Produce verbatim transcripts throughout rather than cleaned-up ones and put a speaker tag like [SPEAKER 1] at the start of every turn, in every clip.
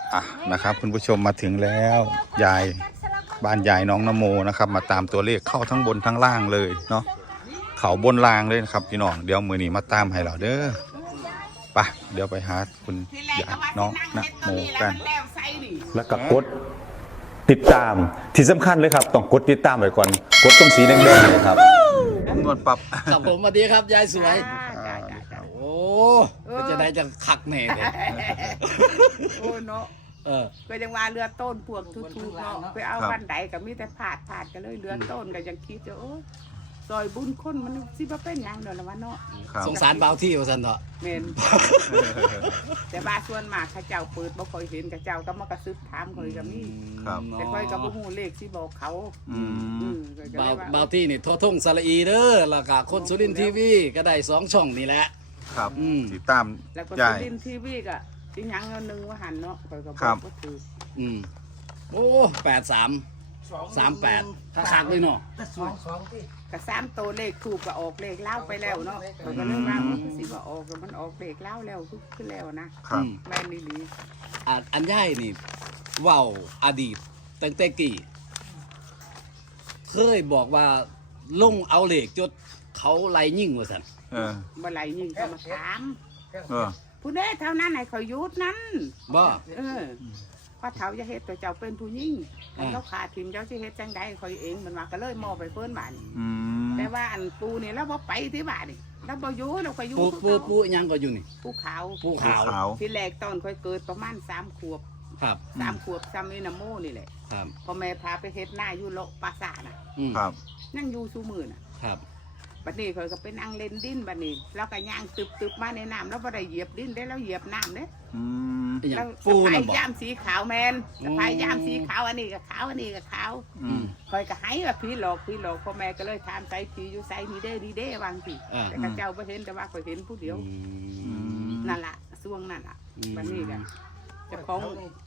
[SPEAKER 1] อ่ะนะครับคุณผู้ชมมาถึงแล้วยายบ้านยายน้องนโมนะครับมาตามตัวเลขเข้าทั้งบนทั้งล่างเลยเนาะเขาบนล่างเลยนะครับพี่น้องเดี๋ยวมือนี้มาตามให้เราเด้อไปเดี๋ยวไปหาคุณยายน้องนโมกันแล้วก็กดติดตามที่สำคัญเลยครับต้องกดติดตามไว้ก่อนกดตรงสีแดงๆเลยครับผมนวลปรับ
[SPEAKER 2] ครับผมสวัสดีครับยายสวยโอ้ก็จะได้จะคักแน่เลย
[SPEAKER 3] โอ้เนาะ
[SPEAKER 2] เออ
[SPEAKER 3] ก็ยังว่าเรือต้นพวกทุกๆเนาะไปเอาวันใดก็มีแต่ผาดผาดกันเลยเรือต้นก็ยังคิดว่าโอ้ซอยบุญคนมันสิบ่เป็นหยังดอกละวะเนาะ
[SPEAKER 2] สงสารเบาที่ว่าซั่นเถาะ
[SPEAKER 3] แม่นแต่บ้าส่วนมากเขาเจ้าเปิดบ่ค่อยเห็นเขาเจ้าก็มากระซึบถามค่อยก็มีแต่ค่อยก็บ่ฮู้เลขสิบอกเขา
[SPEAKER 2] อืมเบาเบาที่นี่ทั่วทุ่งสระอีเด้อแล้วก็คนสุรินทร์ทีวีก็ได้สองช่องนี่แหละ
[SPEAKER 1] ครับติดตาม
[SPEAKER 3] แล้วก็สุรินทร์ทีวีก็อีหยังเงินนึงว่าหันเนาะค่อยก็บอกบ่ถูก
[SPEAKER 2] อืมโอ้แปดสาม สามแปดคักๆเลยเนาะ
[SPEAKER 3] ก็สามตัวเลขถูกก็ออกเลขเล่าไปแล้วเนาะข้อยก็เลยว่ามันสิบ่ออกมันออกเลขเล่าแล้วขึ้นแล้วนะครับแม่นอีหลี
[SPEAKER 2] อ่ะอันยายนี่เว้าอดีตตั้งแต่กี่เคยบอกว่าลงเอาเลขจดเขาไล่ยิงว่าซั่น
[SPEAKER 1] เออ
[SPEAKER 3] บ่ไล่ยิงก็มาถาม
[SPEAKER 1] เออ
[SPEAKER 3] ผู้ใดเท่านั้นให้เขาหยุดนั้น
[SPEAKER 2] บ่
[SPEAKER 3] เออว่าเฒ่าอย่าเฮ็ดตัวเจ้าเป็นผู้หญิงแล้วเขาขาดทิ่มเจ้าสิเฮ็ดจังได๋ข่อยเองมันว่าก็เลยมอบไปเพิ่นบ้าน
[SPEAKER 1] อืม
[SPEAKER 3] แต่ว่าอันปูนี่แล้วบ่ไปที่บ้านนี่แล้วบ่อยู่แล้วก็อยู่
[SPEAKER 2] ปูปูปูยังก็อยู่นี่
[SPEAKER 3] ปูขาว
[SPEAKER 2] ปูขาว
[SPEAKER 3] ที่แรกตอนค่อยเกิดประมาณสามขวบ
[SPEAKER 2] ครับ
[SPEAKER 3] สามขวบซ้ำนี่นะโมนี่แหละ
[SPEAKER 2] ครับ
[SPEAKER 3] พอแม่พาไปเฮ็ดหน้าอยู่โลปราสาทน่ะ
[SPEAKER 1] ครับ
[SPEAKER 3] นั่งอยู่ซุมื้อน่ะ
[SPEAKER 2] ครับ
[SPEAKER 3] บัดนี้ข่อยก็ไปนั่งเล่นดินบัดนี้แล้วก็ย่างตึบๆมาในน้ำแล้วบ่ได้เหยียบดินได้แล้วเหยียบน้ำเด้
[SPEAKER 1] อืม
[SPEAKER 3] แล้วสะพายย่ามสีขาวแมนสะพายย่ามสีขาวอันนี้ก็ขาวอันนี้ก็ขาวคอยก็ให้ว่าพี่หลอกพี่หลอกพ่อแม่ก็เลยถามใจพี่อยู่ใส่นี่เด้นี่เด้วางพี่แต่ข้าเจ้าไม่เห็นแต่ว่าคอยเห็นผู้เดียวนั่นแหละช่วงนั่นแหละวันนี้กันจะคล้อง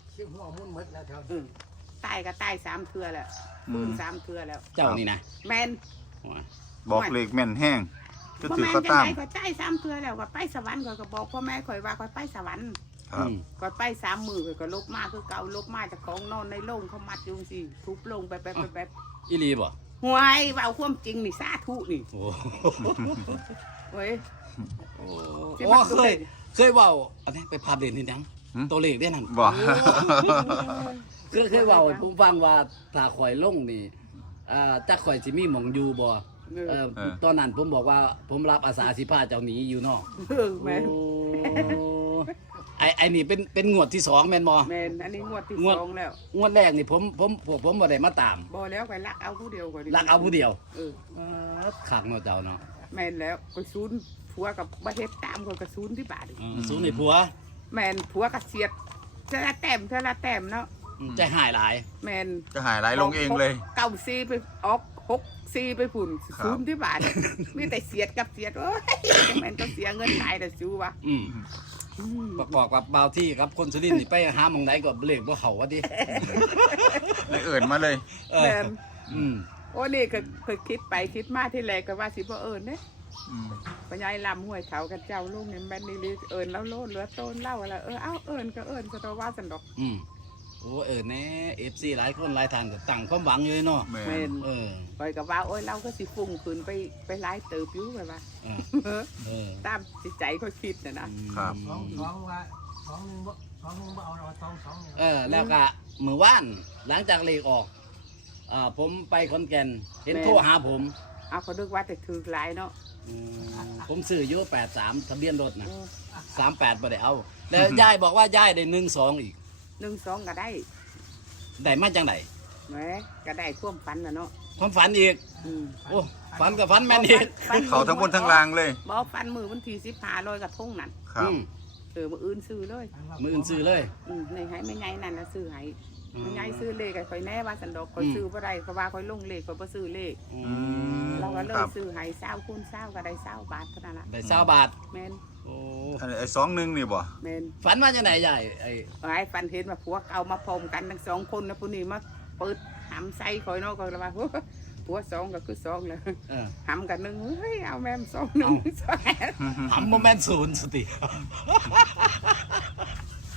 [SPEAKER 3] ตายก็ตายสามเทือแล้วปืนสามเทือแล้ว
[SPEAKER 2] เจ้านี่นะ
[SPEAKER 3] แมน
[SPEAKER 1] บอกเลขแม่นแห้ง
[SPEAKER 3] ก็ถือก็ตามก็ใจสามเทือแล้วก็ไปสวรรค์ก็บอกพ่อแม่คอยว่าคอยไปสวรรค์ก็ไปสามมือก็ลบมาคือเก่าลบมาจากของนอนในโล่งเขามัดอยู่สิทุบลงไปแบบแบบ
[SPEAKER 2] อีลีบ่
[SPEAKER 3] หวยว่าเอาความจริงนี่สาธุนี่
[SPEAKER 2] โอ้
[SPEAKER 3] เว้ย
[SPEAKER 2] โอ้เคยเคยว่าอันนี้ไปพาเด่นที่ยังตัวเลขได้นั่น
[SPEAKER 1] บ่
[SPEAKER 2] เคยเคยว่าผมฟังว่าถ้าข่อยลงนี่อ่าจักข่อยสิมีหม่องอยู่บ่เออตอนนั้นผมบอกว่าผมรับอาสาสิพาเจ้าหนีอยู่เนาะ
[SPEAKER 3] แม่
[SPEAKER 2] ไอ้ไอ้นี่เป็นเป็นงวดที่สองแม่นบ่
[SPEAKER 3] แม่นอันนี้งวดที่สองแล้ว
[SPEAKER 2] งวดแรกนี่ผมผมผมผมบ่ได้มาตาม
[SPEAKER 3] บ่แล้วไปลักเอาผู้เดียวก่อน
[SPEAKER 2] ลักเอาผู้เดียว
[SPEAKER 3] เออ
[SPEAKER 2] ขักเนาะเจ้าเนาะ
[SPEAKER 3] แม่นแล้วก็ซูนผัวกับบ่เฮ็ดตามคนก็ซูนที่บาท
[SPEAKER 2] ซูนนี่ผัว
[SPEAKER 3] แม่นผัวก็เสียดเท่าละแต้มเท่าละแต้มเนาะ
[SPEAKER 2] ใจหายหลาย
[SPEAKER 3] แม่น
[SPEAKER 1] จะหายหลายลงเองเลย
[SPEAKER 3] เก้าซีไปออกหกซีไปผุ่นซูนที่บาทมีแต่เสียดกับเสียดโอ้ยแม่นก็เสียเงินตายแต่ซูวะ
[SPEAKER 2] บอกบอกว่าเบาที่ครับคนสุรินทร์นี่ไปหาหม่องไหนก็เลขบ่เข้าว่าดิ
[SPEAKER 1] เลยเอิ้นมาเลย
[SPEAKER 3] แม่นอืมโอ้นี่ก็เคยคิดไปคิดมาที่แรกก็ว่าสิบ่เอิ้นเด้อืมปัญญาลำห้วยเขากับเจ้าลุงนี่แม่นนี่เอิ้นแล้วโลดเหลือต้นเล่าอะไรเออเอ้าเอิ้นก็เอิ้นก็ตัวว่าสันดอก
[SPEAKER 2] อืมโอ้เออแน่ เอฟ ซี หลายคนหลายทางก็ตั้งความหวังอยู่เนาะ
[SPEAKER 3] แม่นเออไปก็ว่าโอ้ยเราก็สิฟุ้งขึ้นไปไปหลายเติบอยู่แบบว่าเออตามจิตใจเขาคิดน่ะนะครับ
[SPEAKER 4] สองสองว่าสองนึงบ่สองนึงบ่เอาเอาสองสอง
[SPEAKER 2] เออแล้วก็มื้อวานหลังจากเลขออกอ่าผมไปขอนแก่นเห็นโทรหาผม
[SPEAKER 3] เอาเขาดึกว่าแต่ถือหลายเนาะ
[SPEAKER 2] ผมซื้ออยู่แปดสามทะเบียนรถนะสามแปดบ่ได้เอาแล้วยายบอกว่ายายได้หนึ่งสองอีก
[SPEAKER 3] หนึ่งสองก็ได้
[SPEAKER 2] ได้มาจังได
[SPEAKER 3] แหมก็ได้ท่วมฝันนะเนาะ
[SPEAKER 2] ความฝันอีกโอ้ฝันกับฝันแม่นอีก
[SPEAKER 1] เขาทั้งบนทั้งล่างเลย
[SPEAKER 3] บอกฝันมือวันที่สิบห้าลอยกระทงนั่น
[SPEAKER 1] ครับ
[SPEAKER 3] เออมืออื่นซื้อเลย
[SPEAKER 2] มืออื่นซื้อเลย
[SPEAKER 3] อืมในให้ไม่ไงนั่นนะซื้อให้ไม่ไงซื้อเลขคอยแน่ว่าสันดอกคอยซื้อบ่ได้เพราะว่าคอยลงเลขคอยบ่ซื้อเลขเราก็เลยซื้อให้เศร้าคูณเศร้าก็ได้เศร้าบาทเท่านั้นละ
[SPEAKER 2] ได้เศร้าบาท
[SPEAKER 3] แม่น
[SPEAKER 2] โอ้
[SPEAKER 1] ไอ้สองหนึ่งนี่บ่
[SPEAKER 3] แม่น
[SPEAKER 2] ฝันว่าจังไหนใหญ่ไอ้
[SPEAKER 3] ไอ้ฝันเห็นว่าผัวเอามาพร้อมกันทั้งสองคนนะผู้นี้มาเปิดหำใส่คอยเนาะก็เลยว่าผัวสองก็คือสองเลยหำกันหนึ่งเฮ้ยเอาแม่สองหนึ่ง
[SPEAKER 2] หำโมเมนต์ศูนย์สติ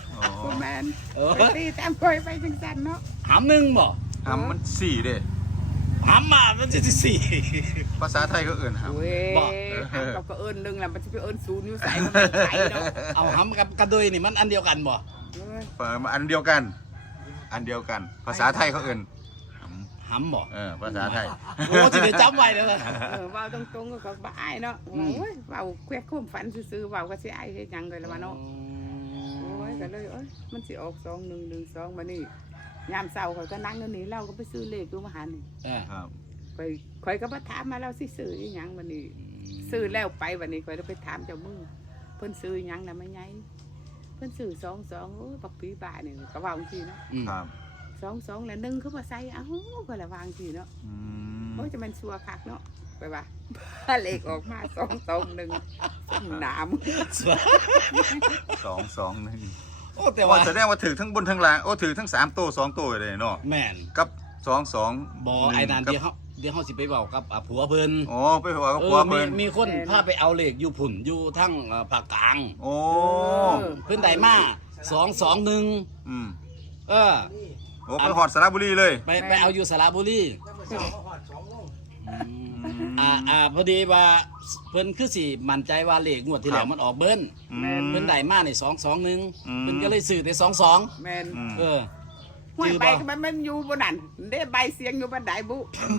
[SPEAKER 3] บ่แม่น
[SPEAKER 2] เออ
[SPEAKER 3] ไปตีตามข่อยไปจังซั่นเนาะ
[SPEAKER 2] หำหนึ่งบ่
[SPEAKER 1] หำมันสี่เด้
[SPEAKER 2] หำมามันจะสี่
[SPEAKER 1] ภาษาไทยเขาเอื่นหำ
[SPEAKER 3] เว้ย
[SPEAKER 2] บอก
[SPEAKER 3] เราก็เอิ้นหนึงล่ะมันสิไปเอิ้นศูนย์อยู่ไสมันไม่ไผเนาะ
[SPEAKER 2] เอาหำกับกระดุยนี่มันอันเดียวกันบ่
[SPEAKER 3] เอ้ย
[SPEAKER 1] เปิดมาอันเดียวกัน อันเดียวกัน ภาษาไทยเขาเอื่นห
[SPEAKER 2] หำบ่
[SPEAKER 1] ำเออภาษาไทย
[SPEAKER 2] โอ้จะได้จำไว้เลยล่ะ
[SPEAKER 3] เออเว้าตรงๆก็บ่อายเนาะ
[SPEAKER 2] อืม
[SPEAKER 3] โอ้ยเว้าแควกความฝันซื่อๆเว้าก็สิอายเฮ็ดหยังเลยล่ะวะเนาะโอ้ยก็เลยเอ้ยมันสิออกสองหนึ่งหนึ่งสองบัดนี้ยามเช้าข่อยก็นั่งอยู่นี่เราก็ไปซื้อเลขอยู่มาหานี่
[SPEAKER 2] เออ
[SPEAKER 1] ครับ
[SPEAKER 3] ข่อยข่อยก็บ่ถามมาเราสิซื้ออีหยังบัดนี้ ซื้อแล้วไปวันนี้ข่อยจะไปถามเจ้ามือเพิ่นซื้อหยังน่ะไม่ไงเพิ่นซื้อสองสองโอ้ยบักปีบานี่ก็ว่าจังซี่เนาะ
[SPEAKER 2] อืม
[SPEAKER 1] ครับ
[SPEAKER 3] สองสองแล้วหนึ่งคือบ่ใส่เอ้าก็ละวาจังซี่เนาะ
[SPEAKER 1] อืม
[SPEAKER 3] โอ้ยจะมันชัวคักเนาะไปว่า เลขออกมาสองสองหนึ่งส้มหนาม
[SPEAKER 1] สองสองหนึ่ง
[SPEAKER 2] โอ้แต่
[SPEAKER 1] ว่า
[SPEAKER 2] ว่า
[SPEAKER 1] แสดงว่าถือทั้งบนทั้งล่างโอ้ถือทั้งสามตัวสองตัวเลยเนาะ
[SPEAKER 2] แม่น
[SPEAKER 1] กับสองสอง
[SPEAKER 2] บ่ไอ้นั่นเดี๋ยวเฮาเดี๋ยวเฮาสิไปเว้ากับอ่ะผัวเพิ่น
[SPEAKER 1] โอ้ไปหัวกับ
[SPEAKER 2] เอ
[SPEAKER 1] ผัว
[SPEAKER 2] อมี
[SPEAKER 1] เพิ่น
[SPEAKER 2] มีคนพาไปเอาเหล็กอยู่ผุ่นอยู่ทั้งเอ่อภาคกลาง
[SPEAKER 1] โอ้
[SPEAKER 2] เพิ่นได้มาสองสองหนึ่ง
[SPEAKER 1] อืม
[SPEAKER 2] เออ
[SPEAKER 1] โอ้ไปหอดสระบุรีเลย
[SPEAKER 2] ไปไปเอาอยู่สระบุรี
[SPEAKER 4] แล้วก็หอดสองโมง
[SPEAKER 2] อ่าอ่าพอดีว่าเพิ่นคือสิมั่นใจว่าเลขงวดที่แล้วมันออกเบิ้ล
[SPEAKER 1] อืม
[SPEAKER 2] เพิ่นได้มาในสองสองหนึ่ง
[SPEAKER 1] อืม
[SPEAKER 2] เพิ่นก็เลยซื้อแต่สองสอง
[SPEAKER 3] แม่น
[SPEAKER 1] อืม
[SPEAKER 2] เออ
[SPEAKER 3] ห้วย
[SPEAKER 2] จือ
[SPEAKER 3] ใบ
[SPEAKER 2] บ่
[SPEAKER 3] ก็มันมันอยู่บนนั้นได้ใบเสียงอยู่บนไดบุ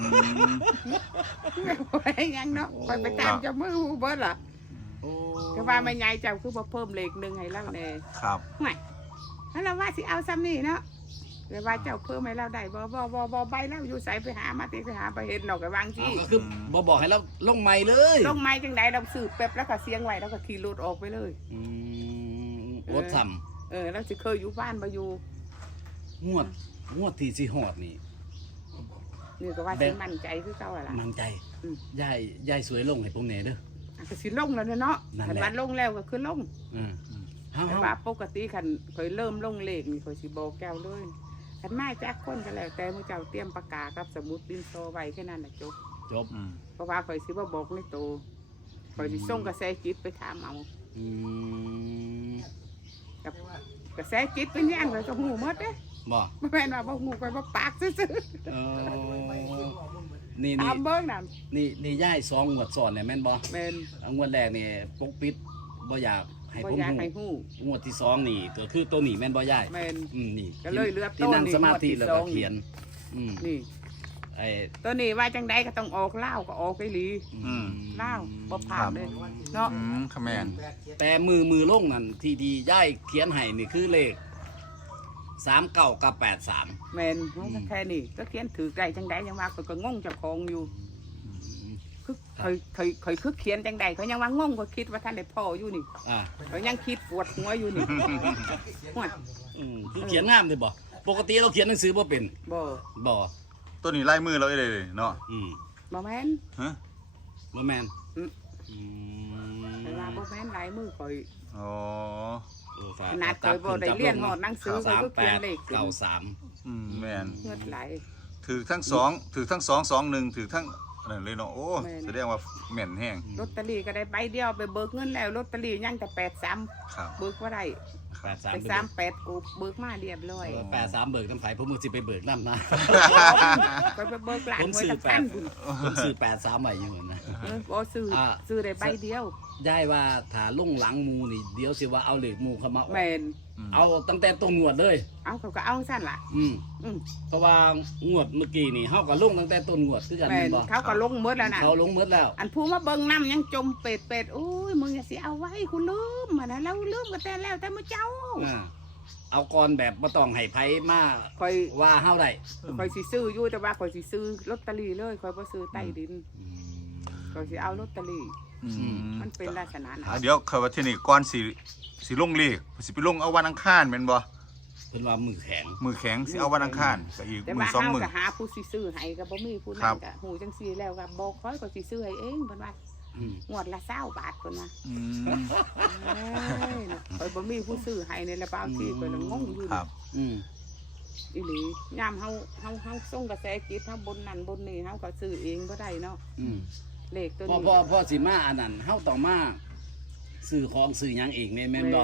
[SPEAKER 3] ไปยังเนาะไปไปตามเจ้ามือเบิดล่ะ
[SPEAKER 2] โอ้
[SPEAKER 3] ก็ว่าแม่ยายเจ้าคือบ่เพิ่มเลขหนึ่งให้เราแน่
[SPEAKER 1] ครับ
[SPEAKER 3] ห่วยแล้วเราว่าสิเอาซ้ำนี่เนาะแต่ว่าเจ้าเพิ่มให้เราได้บ่บ่บ่บ่ใบเราอยู่ใส่ไปหามาติไปหาไปเห็นเนาะก็วาง
[SPEAKER 2] เอา
[SPEAKER 3] ที่
[SPEAKER 2] ก็คือบ่บอกให้เราลงใหม่เลย
[SPEAKER 3] ลงไม้จังไดเราสืบแป๊บแล้วก็เสียงไว้แล้วก็ขี่รถออกไปเลย
[SPEAKER 2] อืมโอดซ้
[SPEAKER 3] เออแล้วสิเคยอยู่บ้านบ่อยู่
[SPEAKER 2] ำงวดงวดที่สิฮอดนี่
[SPEAKER 3] นี่ก็ว่าสิมั่นใจคือเก่าอะล่ะ
[SPEAKER 2] มั่นใจ
[SPEAKER 3] อืม
[SPEAKER 2] ยายยายสวยลงให้ผมแหน่เด้อ
[SPEAKER 3] อ่ะก็สิลงแล้วเนาะ
[SPEAKER 2] นั่นแหละ
[SPEAKER 3] คันว่าลงแล้วก็คือลง
[SPEAKER 2] อืมเฮา
[SPEAKER 3] แต่
[SPEAKER 2] เฮา
[SPEAKER 3] ว่าปกติคันเคยเริ่มลงเลขนี่เคยสิบอกแก้วเลยคันมาจากคนก็แล้วแต่มื้อเจ้าเตรียมปากกากับสมุดดินโซไว้แค่นั้นน่ะจบ
[SPEAKER 2] จบ
[SPEAKER 1] อืม
[SPEAKER 3] เพราะว่าข่อยสิบ่บอกในโตข่อยสิส่งกระแสจิตไปถามเอา
[SPEAKER 2] อืม
[SPEAKER 3] กับกระแสจิตเป็นหยังเลยก็หูหมดเด้
[SPEAKER 2] บ่
[SPEAKER 3] บ่แม่นว่าบ่หูไปบ่ปากซื่อ
[SPEAKER 2] เออนี่
[SPEAKER 3] ๆ
[SPEAKER 2] นี่
[SPEAKER 3] ตามเบิ่งนั่น
[SPEAKER 2] นี่นี่ย่ายสองงวดซ้อนเนี่ยแม่นบ่
[SPEAKER 3] แม่น
[SPEAKER 2] เอางวดแรกนี่ปกปิดบ่อยากให้
[SPEAKER 3] บ่
[SPEAKER 2] ผม
[SPEAKER 3] อยาก
[SPEAKER 2] ฮู้
[SPEAKER 3] ให้ฮู้
[SPEAKER 2] งวดที่สองนี่ก็คือตัวนี้แม่นบ่ย่าย
[SPEAKER 3] แม่น
[SPEAKER 2] อืมนี่
[SPEAKER 3] ก็เลยเหลือ
[SPEAKER 2] ที่นั่ง
[SPEAKER 3] ตัวนี่
[SPEAKER 2] สมาธิ
[SPEAKER 3] งวดที่
[SPEAKER 2] แล้ว
[SPEAKER 3] ส
[SPEAKER 2] ก็
[SPEAKER 3] อง
[SPEAKER 2] เขียน อืม
[SPEAKER 3] นี่
[SPEAKER 2] ไอ้
[SPEAKER 3] ตัวนี้ว่าจังใดก็ต้องออกเหล้าก็ออกไปหลี
[SPEAKER 1] อืม
[SPEAKER 3] เหล้าบ่ผ่านเลยเนาะ
[SPEAKER 1] อืมขแมน
[SPEAKER 4] แปดเจ็ด
[SPEAKER 2] แต่มือมือลงนั่นที่ดีย่ายเขียนให้นี่คือเลขสามเก้ากับแปดสาม
[SPEAKER 3] แม่นมันก็แค่นี้ก็เขียนถือไก่จังใดยังว่าก็ก็งงเจ้าของอยู่คือเคยเคยเคยคือเขียนจังใดเขายังว่างงก็คิดว่าท่านได้พ่ออยู่นี่
[SPEAKER 2] อ่า
[SPEAKER 3] เขายังคิดปวดหัวอยู่นี่หัว
[SPEAKER 2] อืมคือเขียนงามเลยบ่ปกติเราเขียนหนังสือบ่เป็น
[SPEAKER 3] บ่
[SPEAKER 2] บ่
[SPEAKER 1] ตัวนี้ไล่มือเราเลยเนาะ
[SPEAKER 2] อืม
[SPEAKER 3] บ่แม่น
[SPEAKER 1] ฮะ
[SPEAKER 2] บ่แม่น
[SPEAKER 3] อืม
[SPEAKER 2] อืม
[SPEAKER 3] เวลาบ่แม่นหลายมือข่อย
[SPEAKER 1] อ๋อ
[SPEAKER 2] เออฝก
[SPEAKER 3] ขนาดข่อยบ่ได้เรียนฮอดหนังสือ
[SPEAKER 2] สาม
[SPEAKER 3] ก็
[SPEAKER 2] แป
[SPEAKER 3] เขียน
[SPEAKER 2] ด
[SPEAKER 3] เลขเป็น
[SPEAKER 2] เก้าสาม
[SPEAKER 1] อืมแมน
[SPEAKER 3] เงินไหล
[SPEAKER 1] ถือทั้งสองถือทั้งสองสองหนึ่งถือทั้งนั่นเลยเนาะโอ้
[SPEAKER 3] แม่น
[SPEAKER 1] แสดงว่าแม่นแห้ง
[SPEAKER 3] ลอตเตอรี่ก็ได้ใบเดียวไปเบิกเงินแล้วลอตเตอรี่ยังแต่แปดสาม
[SPEAKER 1] ครับ
[SPEAKER 3] เบิกว่าได้
[SPEAKER 2] แปดสาม
[SPEAKER 3] ไปสามแปดกูเบิกมาเรียบร้อย
[SPEAKER 2] แปดสามเบิกน้ำไผ่ผมมือสิไปเบิกน้ำนะ
[SPEAKER 3] ไปไปเบิกหลาน
[SPEAKER 2] ผม
[SPEAKER 3] ไว้
[SPEAKER 2] ซื้อ
[SPEAKER 3] สัก
[SPEAKER 2] แป
[SPEAKER 3] พั
[SPEAKER 2] ด
[SPEAKER 3] นพุ่น
[SPEAKER 2] ผมซื้อแปดสามใหม่อยู่นะ
[SPEAKER 3] เออบ่ซื้ออา ซื้อได้ใบเดียว
[SPEAKER 2] ได้ว่าถ้าลงหลังหมูนี่เดี๋ยวสิว่าเอาเหล็กหมูเข้ามา
[SPEAKER 3] แม่น
[SPEAKER 2] เอาตั้งแต่ต้นงวดเลย
[SPEAKER 3] เอาเขาก็เอาสั้นล่ะ
[SPEAKER 2] อืม
[SPEAKER 3] อืม
[SPEAKER 2] เพราะว่างวดเมื่อกี้นี่เฮาก็ลงตั้งแต่ต้นงวดคือกัน
[SPEAKER 3] แม่
[SPEAKER 2] แม่
[SPEAKER 3] น
[SPEAKER 2] นบ่
[SPEAKER 3] เขาก็ลงหมดแล้วนะ
[SPEAKER 2] เขาลงหมดแล้ว
[SPEAKER 3] อันผู้มาเบิ่งน้ำยังจมเป็ดเป็ดโอ้ยมึงอย่าสิเอาไว้คุณลืมมานะแล้วลืมก็แต่แล้วแต่มื้อเจ้า
[SPEAKER 2] อ่าเอาก่อนแบบบ่ต้องให้ไผมา
[SPEAKER 3] คอย
[SPEAKER 2] ว่าเฮาได้
[SPEAKER 3] คอยสิซื้ออยู่แต่ว่าคอยสิซื้อลอตเตอรี่เลยคอยบ่ซื้อใต้ดิน
[SPEAKER 2] อืม
[SPEAKER 3] คอยสิเอาลอตเตอรี่
[SPEAKER 1] อืม
[SPEAKER 3] มันเป็นลักษณะนั้น
[SPEAKER 1] อ่าเดี๋ยวเขาว่าที่นี่ก่อนสิสิลงเลขสิไปลงเอาวันอังคารแม่นบ่
[SPEAKER 2] เพิ่นว่ามือแข็ง
[SPEAKER 1] มือแข็งสิเอาวันอังคารก็อีก
[SPEAKER 3] แต่
[SPEAKER 1] มือ
[SPEAKER 3] ว่า
[SPEAKER 1] สอง
[SPEAKER 3] เฮา
[SPEAKER 1] มือ
[SPEAKER 3] ก็หาผู้สิซื้อให้ก็บ่มีผู้
[SPEAKER 1] ครั
[SPEAKER 3] นั้น
[SPEAKER 1] บ
[SPEAKER 3] ก็หูจังซี่แล้วก็บอกคอยก็สิซื้อให้เองเพิ่นว่า
[SPEAKER 2] อืม
[SPEAKER 3] งวดละ20บาทเพิ่นว่า
[SPEAKER 1] อืม
[SPEAKER 3] เอ้ยคอยบ่มีผู้ซื้อให้ในละบางทีก็ละงงอยู่
[SPEAKER 1] ครับ
[SPEAKER 2] อืม
[SPEAKER 3] อีหลียามเฮาเฮาเฮาส่งกระแสจิตเฮาบนนั่นบนนี่เฮาก็ซื้อเองบ่ได้เนาะ
[SPEAKER 2] อืม
[SPEAKER 3] เลขตัว
[SPEAKER 2] พอ
[SPEAKER 3] นี้
[SPEAKER 2] พอพอสิมาอันนั้นเฮาต้องมาซื้อของซื้อหยังเองแม่นแม่นบ่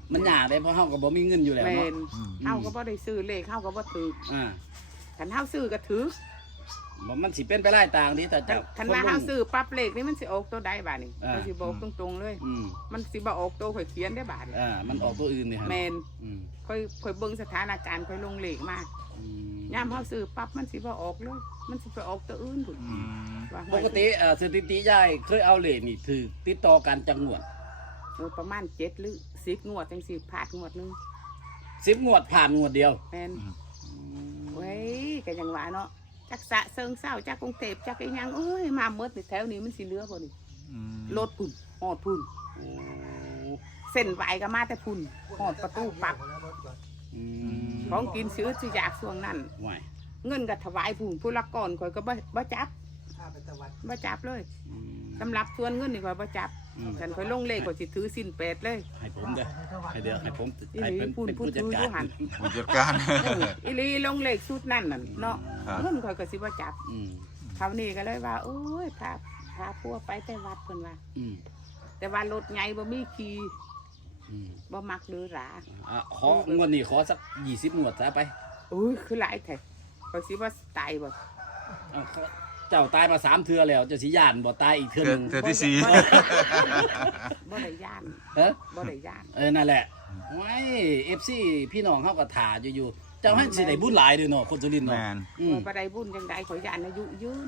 [SPEAKER 2] มันยากได้เพราะเฮาก็บ่มีเงินอยู่แล้ว
[SPEAKER 3] แม่
[SPEAKER 2] เนาะ
[SPEAKER 3] นเฮาก็บ่ได้ซื้อเลขเฮาก็บ่ถูก
[SPEAKER 2] อ่า
[SPEAKER 3] คันเฮาซื้อก็ถูก
[SPEAKER 2] บ่มันสิเป็นไปหลายต่างที่แต่
[SPEAKER 3] คั
[SPEAKER 2] เจ้าน
[SPEAKER 3] คันว่าเฮาซื้อปั๊บเลขนี่มันสิออกตัวใดบาดนี้
[SPEAKER 2] อ่า
[SPEAKER 3] ก็สิบอกตรงๆเลย
[SPEAKER 2] อืม
[SPEAKER 3] มันสิบ่ออกตัวข่อยเขียนได้บาดนี้
[SPEAKER 2] อ่ามันออกตัวอื่นนี่ครับ
[SPEAKER 3] แม่น
[SPEAKER 2] อืม
[SPEAKER 3] ค่อยค่อยเบิ่งสถานการณ์ค่อยลงเลขมา
[SPEAKER 2] อืม
[SPEAKER 3] ยามเฮาซื้อปั๊บมันสิบ่ออกเลย มันสิไปออกตัวอื่นพุ่น
[SPEAKER 1] อืม
[SPEAKER 3] ว่า
[SPEAKER 2] ปกติเอ่อสถิติยายเคยเอาเลขนี่ถือติดต่อกันจังงวด
[SPEAKER 3] เออประมาณเจ็ดหรือสิบงวดจังสิพลาดงวดหนึง
[SPEAKER 2] สิบงวดผ่านงวดเดียว
[SPEAKER 3] แม่นเว้ยก็ยังว่าเนาะจักสะเซิงเศร้าจักกรุงเทพจักอีหยังเอ้ยมาหมดนี่แถวนี้มันสิเหลือบ่นี่
[SPEAKER 1] อืม
[SPEAKER 3] รถพุ่นฮอดพุ่นเส้นไหวก็มาแต่พุ่นฮอดประตูปัก
[SPEAKER 2] อืม
[SPEAKER 3] ของกินซื้อสิอยากช่วงนั้น
[SPEAKER 2] ไหว
[SPEAKER 3] เงินก็ถวายพุ่นผู้ละก่อนข่อยก็บ่บ่จับบ่จับเลย
[SPEAKER 2] อืม
[SPEAKER 3] สำหรับส่วนเงินนี่ข่อยบ่จับ
[SPEAKER 2] อืม
[SPEAKER 3] ฉันข่อยลงเลขข่อยสิถือสิ้นเป็ดเลย
[SPEAKER 2] ให้ผมเด้อให้เดี๋ยวให้ผม
[SPEAKER 3] อี
[SPEAKER 2] ให้
[SPEAKER 3] หลี
[SPEAKER 2] เป็น
[SPEAKER 3] พูด
[SPEAKER 2] เป็น
[SPEAKER 3] พูด
[SPEAKER 2] ผู้จัด
[SPEAKER 3] ดู
[SPEAKER 2] กา
[SPEAKER 3] อยู่
[SPEAKER 2] ร
[SPEAKER 3] หั่น
[SPEAKER 1] ผู้จัดการ
[SPEAKER 3] เอออีหลีลงเลขชุดนั่นน่ะเนาะ
[SPEAKER 1] ครับ
[SPEAKER 3] เงินข่อยก็สิบ่จับ
[SPEAKER 2] อืม
[SPEAKER 3] เขานี่ก็เลยว่าโอ้ยพาพาพวกไปแต่วัดเพิ่นว่า
[SPEAKER 2] อืม
[SPEAKER 3] แต่ว่ารถใหญ่บ่มีขี่
[SPEAKER 2] อืม
[SPEAKER 3] บ่มักเดือหรา
[SPEAKER 2] อ่ะของวดนี้ขอสักยี่สิบงวดซะไป
[SPEAKER 3] อุ้ยคือหลายแท้ข่อยสิว่าตายบ่
[SPEAKER 2] เอาเขาเจ้าตายมาสามเทื่อแล้วเจะสิย่านบ่ตายอีกเทื่อ
[SPEAKER 1] เทื
[SPEAKER 2] ห
[SPEAKER 1] อ
[SPEAKER 2] นึง
[SPEAKER 1] เทือที่สี่
[SPEAKER 3] บ่ได้ย่าน
[SPEAKER 2] เอ้อ
[SPEAKER 3] บ่ได้ย่าน
[SPEAKER 2] เออนั่นแหละไว้ เอฟ ซี พี่น้องเฮาก็ถ่าอยู่อยู่เจ้าให้สิได้บุญหลายเด้อเนาะคนสุรินทร์
[SPEAKER 1] แม
[SPEAKER 2] เนาะ
[SPEAKER 1] น
[SPEAKER 2] อืม
[SPEAKER 3] บ่ได้บุญจังได๋ข่อยย่านอายุยืน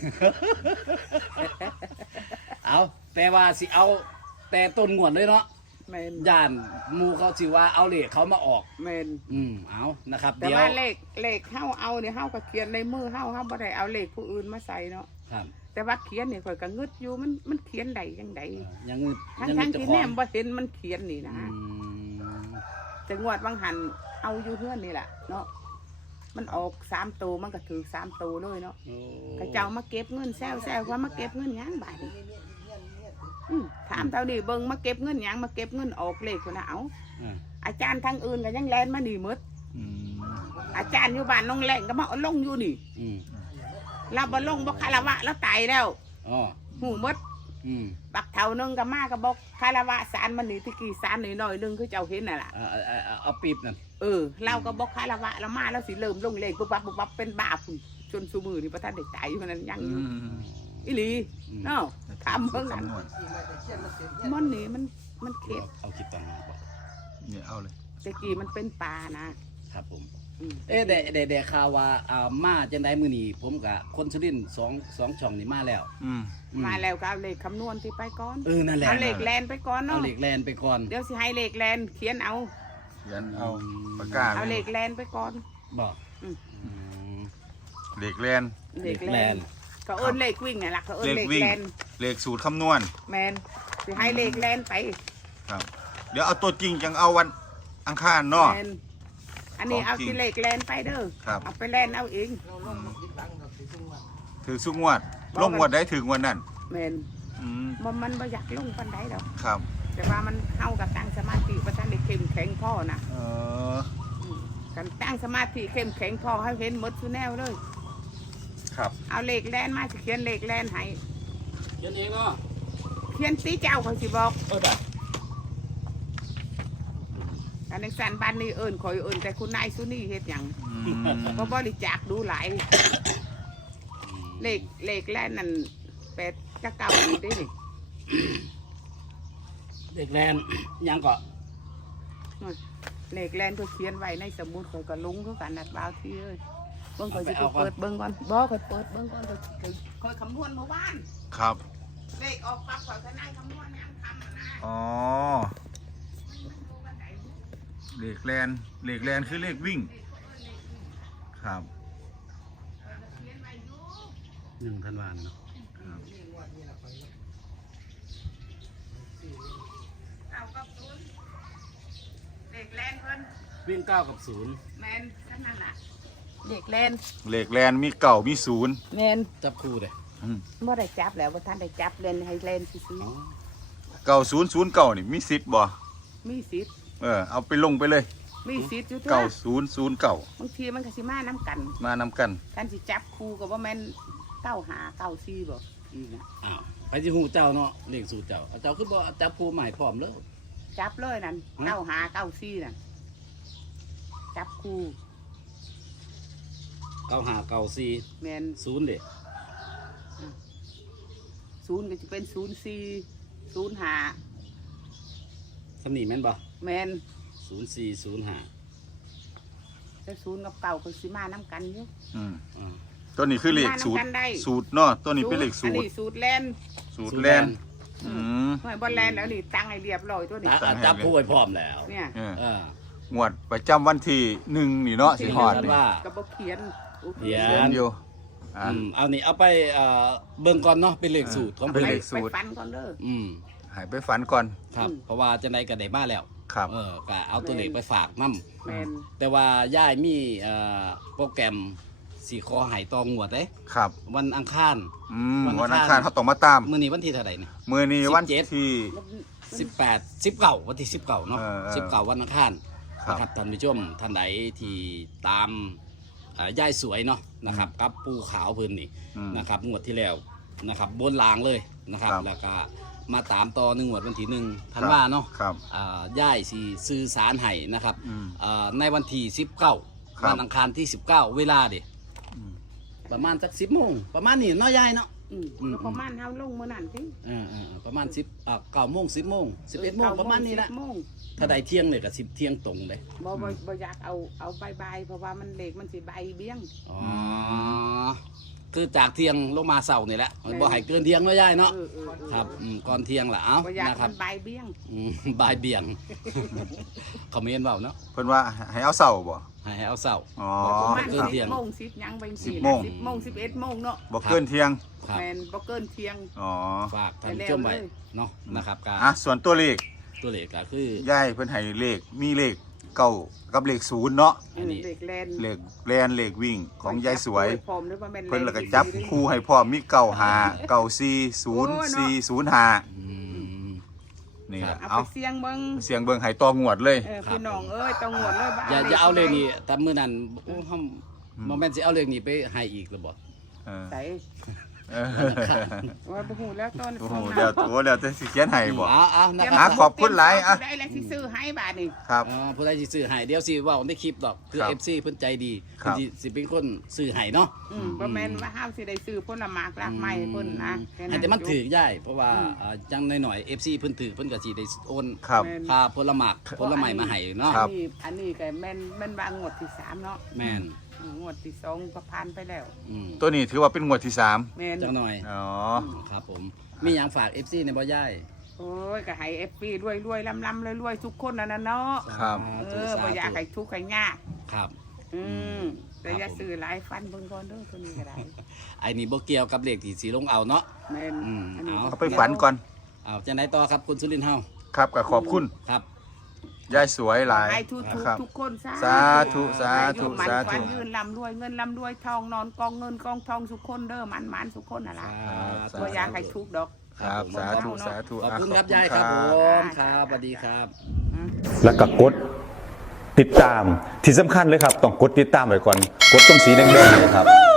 [SPEAKER 2] เอาแต่ว่าสิเอาแต่ต้นงวดเลยเนาะ
[SPEAKER 3] แม่น
[SPEAKER 2] ย่านหมู่เขาสิว่าเอาเลขเขามาออก
[SPEAKER 3] แม่น
[SPEAKER 2] อืมเอานะครับ
[SPEAKER 3] แต่
[SPEAKER 2] เดี๋ยว
[SPEAKER 3] ว่าเลขเลขเฮาเอานี่เฮาก็เขียนในมือเฮาเฮาบ่ได้เอาเลขผู้อื่นมาใส่เนาะ
[SPEAKER 2] ครับ
[SPEAKER 3] แต่ว่าเขียนนี่ข่อยก็งึดอยู่มันมันเขียนได้จังได๋
[SPEAKER 2] เออยัง
[SPEAKER 3] ทั้ง
[SPEAKER 2] ยัง
[SPEAKER 3] ทั้ง
[SPEAKER 2] มีเจ้า
[SPEAKER 3] ที่
[SPEAKER 2] ขอ
[SPEAKER 3] แน
[SPEAKER 2] ง
[SPEAKER 3] มบ่เห็นมันเขียนนี่นะ
[SPEAKER 2] อืม
[SPEAKER 3] แต่งวดบางหันเอาอยู่เฮือนนี่แหละเนาะมันออกสามตัวมันก็ถือสามตัวเลยเนาะ
[SPEAKER 2] โอ้
[SPEAKER 3] กระเจ้ามาเก็บเงินแซวแซวว่ามาเก็บเงินหยังบาดนี้อืมถามเท่านี้เบิ่งมาเก็บเงินหยังมาเก็บเงินออกเลขคนน่ะเอา
[SPEAKER 2] อ่า
[SPEAKER 3] อาจารย์ทางอื่นก็ยังแลนมานี่หมด
[SPEAKER 1] อืม
[SPEAKER 3] อาจารย์อยู่บ้านน้องแหล่งก็มาเอาลงอยู่นี่
[SPEAKER 2] อืม
[SPEAKER 3] เราบ่ลงบ่คารวะแล้วตายแล้ว
[SPEAKER 2] อ๋อ
[SPEAKER 3] หูหมด
[SPEAKER 2] อืม
[SPEAKER 3] บักเท่านึงก็มาก็บอกคารวะสารมันนี่ที่กี่สารหน่อยๆนึงคือเจ้าเห็นน่ะล่ะ
[SPEAKER 2] เอาเอาเอาเอาปีบนั่น
[SPEAKER 3] เออเราก็บอกคารวะแล้วมาแล้วสิเริ่มลงเลขปุ๊บปั๊บปุ๊บปั๊บเป็นบาปพุ่นจนซูมือนี่ประท่านเด็กตายอยู่นั้นยัง
[SPEAKER 1] อื
[SPEAKER 3] อยู่
[SPEAKER 1] ม
[SPEAKER 3] อีหลีเนาะถามเพิ่งกัน
[SPEAKER 1] สำนวน
[SPEAKER 3] มันนี่มันมันเข็ด
[SPEAKER 2] เอาคลิปต่างมาบอก
[SPEAKER 1] เนี่ยเอาเลย
[SPEAKER 3] แต่กี้มันเป็นป่านะครับ
[SPEAKER 2] ผม
[SPEAKER 3] อืม
[SPEAKER 2] เอ๊ะแต่แต่แต่ข่าวว่าอ่ามาจังไดมื้อนี้ผมกับคนสุรินทร์สองสองช่องนี่มาแล้ว
[SPEAKER 1] อืม
[SPEAKER 2] อื
[SPEAKER 3] มาแล้วก็เอาเลขคำนวณที่ไปก่อน
[SPEAKER 2] เออนั่นแหละ
[SPEAKER 3] เอาเลขแลนไปก่อน
[SPEAKER 2] เอา
[SPEAKER 3] เนาะ
[SPEAKER 2] เหล็กแลนไปก่อน
[SPEAKER 3] เดี๋ยวสิให้เลขแลนเขียนเอา
[SPEAKER 1] ยันเอาปากกา
[SPEAKER 3] เอาเลขแลนไปก่อน
[SPEAKER 2] บอก
[SPEAKER 3] อืม
[SPEAKER 2] อืม
[SPEAKER 1] เหล็กแลน
[SPEAKER 3] เลข
[SPEAKER 2] เลข
[SPEAKER 3] แล
[SPEAKER 2] แล
[SPEAKER 3] น
[SPEAKER 2] น
[SPEAKER 3] เขาเอิ้นเลขวิ่งไงล่ะเขาเอิ้น
[SPEAKER 1] เล
[SPEAKER 3] เล
[SPEAKER 1] ข
[SPEAKER 3] ข
[SPEAKER 1] วิ่ง
[SPEAKER 3] แลน
[SPEAKER 1] เหล็กสูตรคำนวณ
[SPEAKER 3] แมนสิให้เลขแลนไป
[SPEAKER 1] ครับ เดี๋ยวเอาตัวจริงจังเอาวันอังคารเนาะ
[SPEAKER 3] แมนอันนี้
[SPEAKER 1] ของ
[SPEAKER 3] เอา
[SPEAKER 1] จริง
[SPEAKER 3] ที่เลขแลนไปเด้อ
[SPEAKER 1] ครับ
[SPEAKER 3] เอาไปแลนเอาเอง
[SPEAKER 1] ถือสุกงวดลงงวดได้ถึงวันนั้น
[SPEAKER 3] แมน
[SPEAKER 1] อืม
[SPEAKER 3] มันมันบ่อยากลงปันใดดอก
[SPEAKER 1] ครับ
[SPEAKER 3] แต่ว่ามันเข้ากับตั้งสมาธิประท่านได้เข้มแข็งพ่อนะ
[SPEAKER 1] เออ
[SPEAKER 3] อืมกันตั้งสมาธิเข้มแข็งพ่อให้เห็นหมดทุแนวเลย
[SPEAKER 1] ครับ
[SPEAKER 3] เอาเลขแลนมาสิเขียนเลขแลนให้
[SPEAKER 2] เขียนเองเนาะ
[SPEAKER 3] เขียนตีเจ้าเขาสิบอก
[SPEAKER 2] เออแบบ
[SPEAKER 3] การในสันบ้านนี้เอิญคอยเอิญแต่คุณนายสุนี่เฮ็ดหยัง
[SPEAKER 1] อืม
[SPEAKER 3] ก็บริจาคดูหลาย เลขเลขแลนนั่นแปดจะเก้าอีกได้ดิ
[SPEAKER 2] เหล็กแลนยังก็
[SPEAKER 3] เลขแลนก็เขียนไว้ในสมุดคอยก็ลุงคือกันนัดบ่าวที่เอ้ยเบิ่งคอยสิไปเปิดเบิ่งก่อนบ่คอยเปิดเบิ่งก่อนคอยคอยคำนวณเมื่อวาน
[SPEAKER 1] ครับ
[SPEAKER 3] เลขออกปั๊บคอยก็นั่งคำนวณยังทำอะนะ
[SPEAKER 1] อ๋อเหล็กแลนเหล็กแลนคือเลขวิ่ง ครับ
[SPEAKER 2] หนึ่งธันวาเนาะ
[SPEAKER 1] ครับ
[SPEAKER 3] เอากับศูนย์เลขแลนเพิ่น
[SPEAKER 2] วิ่งเก้ากับศูนย์
[SPEAKER 3] แมนขนาดน่ะเลขแลน
[SPEAKER 1] เหล็กแลนมีเก่ามีศูนย์
[SPEAKER 3] แมน
[SPEAKER 2] จับคู่เลย
[SPEAKER 1] อืม
[SPEAKER 3] เมื่อได้จับแล้วว่าท่านได้จับเล่นให้เล่นซื้อ
[SPEAKER 2] อ๋อ
[SPEAKER 1] เก่าศูนย์ศูนย์เก่านี่มีสิทธิ์บ่
[SPEAKER 3] ๆมีสิทธิ์
[SPEAKER 1] เออเอาไปลงไปเลย
[SPEAKER 3] มีสิทธิ์อยู่ตัว
[SPEAKER 1] เก่าศูนย์ศูนย์เก่า
[SPEAKER 3] บางทีมันก็สิมาน้ำกัน
[SPEAKER 1] มานำกัน
[SPEAKER 3] ท่านสิจับคู่กับว่าแม่นเก้าหาเก้าซีบ่อีกนะ
[SPEAKER 2] อ้าวไปที่หูเจ้าเนาะเลขสูตรเจ้าเอาเจ้าคือบ่จับคู่ใหม่พร้อมแล้ว
[SPEAKER 3] จับเลยนั่นเก้าหาเก้าซี่นั่นจับคู่
[SPEAKER 2] เก้าห้าเก้าสี่
[SPEAKER 3] แมน
[SPEAKER 2] ศูนย์เด้
[SPEAKER 3] ศูนย์ก็จะเป็นศูนย์สี่ศูนย์ห้า
[SPEAKER 2] สำนีแม่นบ่
[SPEAKER 3] แมน
[SPEAKER 2] ศูนย์สี่ศูนย์ห้า
[SPEAKER 3] แต่ศูนย์กับเก่าก็สิมาน้ำกันอยู่
[SPEAKER 1] อืม
[SPEAKER 2] อ่า
[SPEAKER 1] ตัวนี้คือเลขสูตร
[SPEAKER 3] มานํกันได้
[SPEAKER 1] สูตรเนาะตัวนี้เป็นเลขสู
[SPEAKER 3] อัน
[SPEAKER 1] ตร
[SPEAKER 3] นี้สูตรแลน
[SPEAKER 1] สูตรแลนอืม
[SPEAKER 3] หน่วยบอลแลนแล้วนี่ตั้งให้เรียบร้อยตัวนี้
[SPEAKER 2] อ่ะอ่ะจับผู้ไว้พร้อมแล้ว
[SPEAKER 3] เนี่ย
[SPEAKER 1] เออ
[SPEAKER 2] เออ
[SPEAKER 1] งวดประจำวันที่หนึ่งนี่เนาะสิฮอดนี่
[SPEAKER 2] ว่า
[SPEAKER 3] กระบอกเขียนอุ๊ย
[SPEAKER 2] เขีย
[SPEAKER 1] เขียนอยู่อ่า
[SPEAKER 2] อืมเอานี่เอาไปเอ่อเบิ่งก่อนเนาะเป็นเลขสูตรของ
[SPEAKER 1] เป็
[SPEAKER 2] เพิ่
[SPEAKER 1] น
[SPEAKER 2] น
[SPEAKER 1] เลขสูตร
[SPEAKER 3] ไปฟันก่อนเด้อ
[SPEAKER 2] อืม
[SPEAKER 1] ให้ไปฝันก่อน
[SPEAKER 2] ครับ
[SPEAKER 3] อืม
[SPEAKER 2] เพราะว่าจังไดก็ได้มาแล้ว
[SPEAKER 1] ครับ
[SPEAKER 2] เออก็เอาตัวเลขไปฝากนํ
[SPEAKER 3] แมน
[SPEAKER 2] แต่ว่าย่ายมีเอ่อโปรแกรมสีคอหายตองหวดเด้
[SPEAKER 1] ครับ
[SPEAKER 2] วันอังคาร
[SPEAKER 1] อืม
[SPEAKER 2] วัน
[SPEAKER 1] วัน
[SPEAKER 2] อั
[SPEAKER 1] อั
[SPEAKER 2] ง
[SPEAKER 1] ง
[SPEAKER 2] คา
[SPEAKER 1] คาร รเขาต้องมาตาม
[SPEAKER 2] มื้อนี้วันที่เท่าไหร่นี่
[SPEAKER 1] มื้อนี้วัน
[SPEAKER 2] สิบเจ็ด
[SPEAKER 1] ที่
[SPEAKER 2] สิบแปด สิบเก้าวันที่สิบเก้าเนาะ
[SPEAKER 1] เออเออ
[SPEAKER 2] สิบเก้าวันอังคาร
[SPEAKER 1] ครับ
[SPEAKER 2] นะครับท่านผู้ชมท่านใดที่ตามเอ่อย่ายสวยเนาะนะครับกับปูขาวเพิ่นนี่
[SPEAKER 1] อืม
[SPEAKER 2] นะครับงวดที่แล้วนะครับบนลางเลยนะครับ
[SPEAKER 1] ครับ
[SPEAKER 2] แล้วก็มาตามต่อหนึ่งงวดวันที่หนึ่งธันวาเนาะ
[SPEAKER 1] ครับ
[SPEAKER 2] อ่าย่ายสีสื่อสารให้นะครับ
[SPEAKER 1] อืม
[SPEAKER 2] อ่าในวันที่สิบเก้า
[SPEAKER 1] ครับ
[SPEAKER 2] วันอังคารที่สิบเก้าเวลาเด็
[SPEAKER 1] อืม
[SPEAKER 2] ประมาณสักสิบโมงประมาณนี้เนาะยายเนาะ
[SPEAKER 3] อืม
[SPEAKER 2] อืม
[SPEAKER 3] แล้วประมาณเฮาลงมื้อนั้นสิ
[SPEAKER 2] อ่าอ่าประมาณสิบอ่าเก้าโมงสิบโมงสิบเอ็ดโมงประมาณนี้แหละ
[SPEAKER 3] สิบโมง
[SPEAKER 2] ถ้าได้เที่ยงเลยก็สิบเที่ยงตรงเลย
[SPEAKER 3] บ่บ่บ่อยากเอาเอาใบายๆเพราะว่ามันเหล็กมันสิใบเบี้ยง
[SPEAKER 2] อ๋อคือจากเที่ยงลงมาเสาร์นี่แหละบ่ให้เกินเที่ยงเนาะยายเนาะ
[SPEAKER 3] เออเออเออ
[SPEAKER 2] ครับอืมก่อนเที่ยงละเอ้า
[SPEAKER 3] บ่อยาก
[SPEAKER 2] นะครั
[SPEAKER 3] มั
[SPEAKER 2] บ
[SPEAKER 3] นใบเบี้ยง
[SPEAKER 2] อืม บ่ายเบี่ยง คอมเมนต์เปล่าเนาะ
[SPEAKER 1] เพิ่นว่าให้เอาเสาบ่
[SPEAKER 2] ให้ให้เอาเสาร์
[SPEAKER 1] อ๋อ
[SPEAKER 3] ประมาณ
[SPEAKER 2] เกินเที่ยง
[SPEAKER 3] สิบโมงสิบยังไป
[SPEAKER 1] สิบ
[SPEAKER 3] สี่
[SPEAKER 1] โมง
[SPEAKER 3] สิบโมงสิบเอ็ดโมงเนาะ
[SPEAKER 1] บ่เกินเที่ยง
[SPEAKER 2] ครับ
[SPEAKER 3] แมนบ่เกินเที่ยง
[SPEAKER 1] อ๋อ
[SPEAKER 2] ฝากท่านผู้ชมไว้เนาะนะครับการ
[SPEAKER 1] อ่ะส่วนตัวเลข
[SPEAKER 2] ตัวเลขก็คือ
[SPEAKER 1] ยายเพิ่นให้เลขมีเลขเก้ากับเลขศูนย์เนาะ
[SPEAKER 2] อันนี้
[SPEAKER 3] เด็กแลน
[SPEAKER 1] เลขแลนเลขวิ่งของยายสวย
[SPEAKER 3] พร้อมด้วยว่าแม่น
[SPEAKER 1] เพิ่นแล้วก็จับคู่ให้พร้อมมีเก้าห้าเก้าสี่ศูนย์สี่ศูนย์ห้า
[SPEAKER 2] อืม
[SPEAKER 1] นี่แหละ
[SPEAKER 3] เอา
[SPEAKER 1] เอา
[SPEAKER 3] ไปเสียงเบิ่ง
[SPEAKER 1] เสียงเบิ่งให้ต่องวดเลย
[SPEAKER 3] เออพี่น้องเอ้ยต้องงวดเลยบ้
[SPEAKER 2] อย่าอย่าเอาเลขนี้แต่มื้อนั้นโอ้เฮาบ่แม่นสิเอาเลขนี้ไปให้อีกหรือบ่
[SPEAKER 1] เออ
[SPEAKER 3] ใส่
[SPEAKER 1] เออ
[SPEAKER 3] ว่าบ่ฮู้แล้วตอน
[SPEAKER 1] โอ้โหเดี๋ยวโอ้เดี๋ยวจะสิเขียนให้บ่
[SPEAKER 2] เอาเอานะค
[SPEAKER 1] อ่ะ
[SPEAKER 2] รับ
[SPEAKER 1] ขอบคุณหลายอ่ะ
[SPEAKER 3] ได้แล้วสิซื้อให้บาดนี่
[SPEAKER 1] ครับ
[SPEAKER 2] อ๋อผู้ใดสิซื้อให้เดี๋ยวสิเว้าในคลิปดอกคือ
[SPEAKER 1] ครับ
[SPEAKER 2] เอฟ ซี เพิ่นใจดี
[SPEAKER 1] ครั
[SPEAKER 2] เพิ่น
[SPEAKER 1] บ
[SPEAKER 2] สิสิเป็นคนซื้อให้เนาะ
[SPEAKER 3] อืมบ่แม่นว่าเฮาสิได้ซื้อผลไม้รากไม้เพิ่นนะค่
[SPEAKER 2] ให้แต่มัน
[SPEAKER 3] จบ
[SPEAKER 2] ถือได้เพราะว่าอ่าจังหน่อยๆ เอฟ ซี เพิ่นถือเพิ่นก็สิได้โอน
[SPEAKER 1] ครับ
[SPEAKER 3] แม่น
[SPEAKER 2] ค่าผลไม้ผลไม้มาให้เนาะ
[SPEAKER 1] ครับ
[SPEAKER 3] อันนี้อันนี้ก็แม่นแม่นว่างวดที่สามเนาะ
[SPEAKER 2] แม่น
[SPEAKER 3] อืมงวดที่สองก็ผ่านไปแล้ว
[SPEAKER 2] อืม
[SPEAKER 1] ตัวนี้ถือว่าเป็นงวดที่สาม
[SPEAKER 3] แม่น
[SPEAKER 2] จังหน่อย
[SPEAKER 1] อ๋อ
[SPEAKER 2] ครับผม มีหยังฝาก เอฟ ซี ในบ่ย่าย
[SPEAKER 3] โอ้ยก็ให้เอฟปีรวยรวยลำลำรวยรวยทุกคนนั่นน่ะเนาะ
[SPEAKER 1] ครับ
[SPEAKER 3] เออบ่อยากให้ทุกข์ให้ยาก
[SPEAKER 2] ครับ
[SPEAKER 3] อืมแต่อย่าซื้อหลายฟันเบิ่งก่อนเด้อตัวนี้ก็ได้
[SPEAKER 2] ไอ้นี่บ่เกี่ยวกับเลขที่สิลงเอาเนาะ
[SPEAKER 3] แม่น
[SPEAKER 2] อืม
[SPEAKER 3] อันนี้
[SPEAKER 2] เอา
[SPEAKER 1] เอาไปฝันก่อน
[SPEAKER 2] เอาจังไดต่อครับคุณสุรินทร์เฮา
[SPEAKER 1] ครับก็ขอบคุณ
[SPEAKER 2] ครับ
[SPEAKER 1] ยายสวยหลาย
[SPEAKER 3] ให้ทุก
[SPEAKER 1] นะ
[SPEAKER 3] ทุก
[SPEAKER 1] ครับ
[SPEAKER 3] ทุกคนสา
[SPEAKER 1] สาธุสาธุ
[SPEAKER 3] ให้อยู่มัน
[SPEAKER 1] สา
[SPEAKER 3] ขวั
[SPEAKER 1] ธุ
[SPEAKER 3] ญยืนลำรวยเงินลำรวยทองนอนกองเงินกองทองทุกคนเด้อมันมันทุกคนน่ะล่ะ
[SPEAKER 2] สาธุ
[SPEAKER 3] บ่อยากให้ทุกข์ดอก
[SPEAKER 1] ครับ สาธุ สาธุ
[SPEAKER 2] ขอบคุณ
[SPEAKER 1] ะ
[SPEAKER 2] ครับยายครับ
[SPEAKER 1] ข
[SPEAKER 2] ผ
[SPEAKER 1] อณ
[SPEAKER 2] มครับสวัสดีครับ
[SPEAKER 5] แล้วก็กดติดตามที่สำคัญเลยครับ ต้องกดติดตามไว้ก่อน กดตรงสีแดงๆเนยครับ